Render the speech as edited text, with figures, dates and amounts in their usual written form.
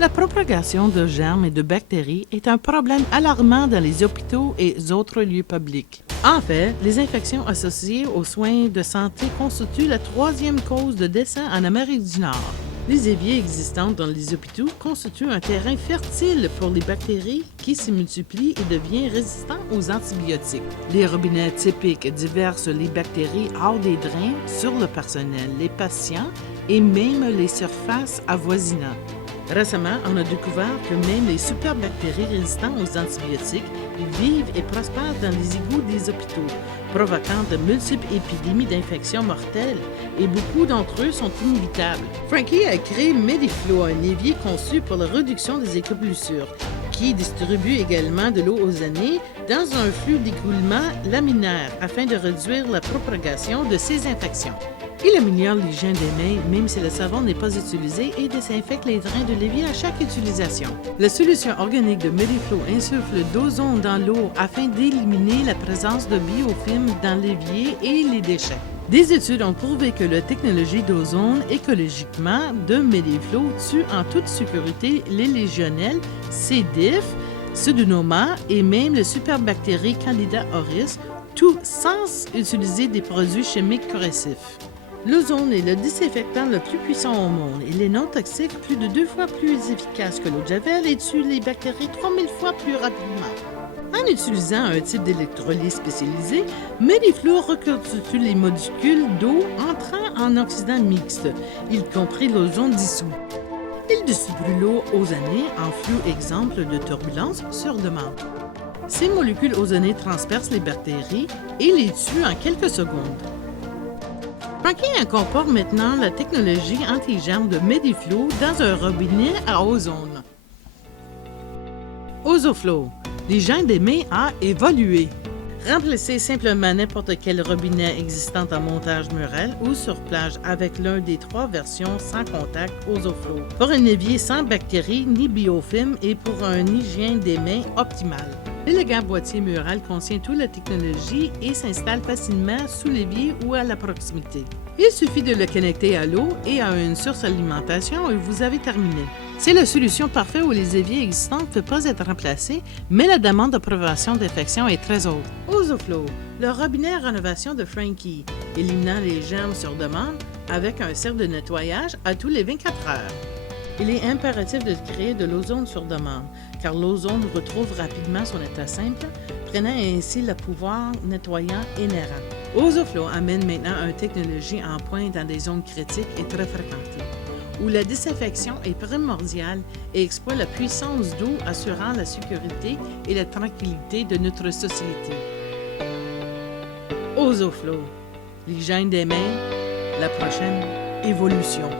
La propagation de germes et de bactéries est un problème alarmant dans les hôpitaux et autres lieux publics. En fait, les infections associées aux soins de santé constituent la troisième cause de décès en Amérique du Nord. Les éviers existants dans les hôpitaux constituent un terrain fertile pour les bactéries qui se multiplient et deviennent résistants aux antibiotiques. Les robinets typiques déversent les bactéries hors des drains sur le personnel, les patients et même les surfaces avoisinantes. Récemment, on a découvert que même les superbactéries résistantes aux antibiotiques vivent et prospèrent dans les égouts des hôpitaux, provoquant de multiples épidémies d'infections mortelles, et beaucoup d'entre eux sont inévitables. Frankie a créé Mediflow, un évier conçu pour la réduction des éclaboussures, qui distribue également de l'eau aux années dans un flux d'écoulement laminaire afin de réduire la propagation de ces infections. Il améliore l'hygiène des mains, même si le savon n'est pas utilisé, et désinfecte les drains de l'évier à chaque utilisation. La solution organique de Mediflow insuffle d'ozone dans l'eau afin d'éliminer la présence de biofilms dans l'évier et les déchets. Des études ont prouvé que la technologie d'ozone écologiquement de Mediflow tue en toute sécurité les légionnelles, C. diff, Pseudomonas et même les superbactéries Candida auris, tout sans utiliser des produits chimiques corrosifs. L'ozone est le désinfectant le plus puissant au monde. Il est non toxique, plus de 2 fois plus efficace que l'eau de javel et tue les bactéries 3000 fois plus rapidement. En utilisant un type d'électrolyse spécialisé, Mediflow reconstitue les molécules d'eau entrant en oxydant mixte, y compris l'ozone dissous. Il distribue l'eau ozonée en flux exemple de turbulence sur demande. Ces molécules ozonées transpercent les bactéries et les tuent en quelques secondes. Frankie incorpore maintenant la technologie anti-germe de Mediflow dans un robinet à ozone. Ozoflow, l'hygiène des mains a évolué. Remplacez simplement n'importe quel robinet existant en montage mural ou sur plage avec l'un des 3 versions sans contact Ozoflow pour un évier sans bactéries ni biofilms et pour une hygiène des mains optimale. L'élégant boîtier mural contient toute la technologie et s'installe facilement sous l'évier ou à la proximité. Il suffit de le connecter à l'eau et à une source d'alimentation et vous avez terminé. C'est la solution parfaite où les éviers existants ne peuvent pas être remplacés, mais la demande de prévention d'infection est très haute. Ozoflow, le robinet à rénovation de Frankie, éliminant les germes sur demande avec un cercle de nettoyage à tous les 24 heures. Il est impératif de créer de l'ozone sur demande, car l'ozone retrouve rapidement son état simple, prenant ainsi le pouvoir nettoyant inhérent. Ozoflow amène maintenant une technologie en pointe dans des zones critiques et très fréquentées, où la désinfection est primordiale et exploite la puissance d'eau assurant la sécurité et la tranquillité de notre société. Ozoflow, l'hygiène des mains, la prochaine évolution.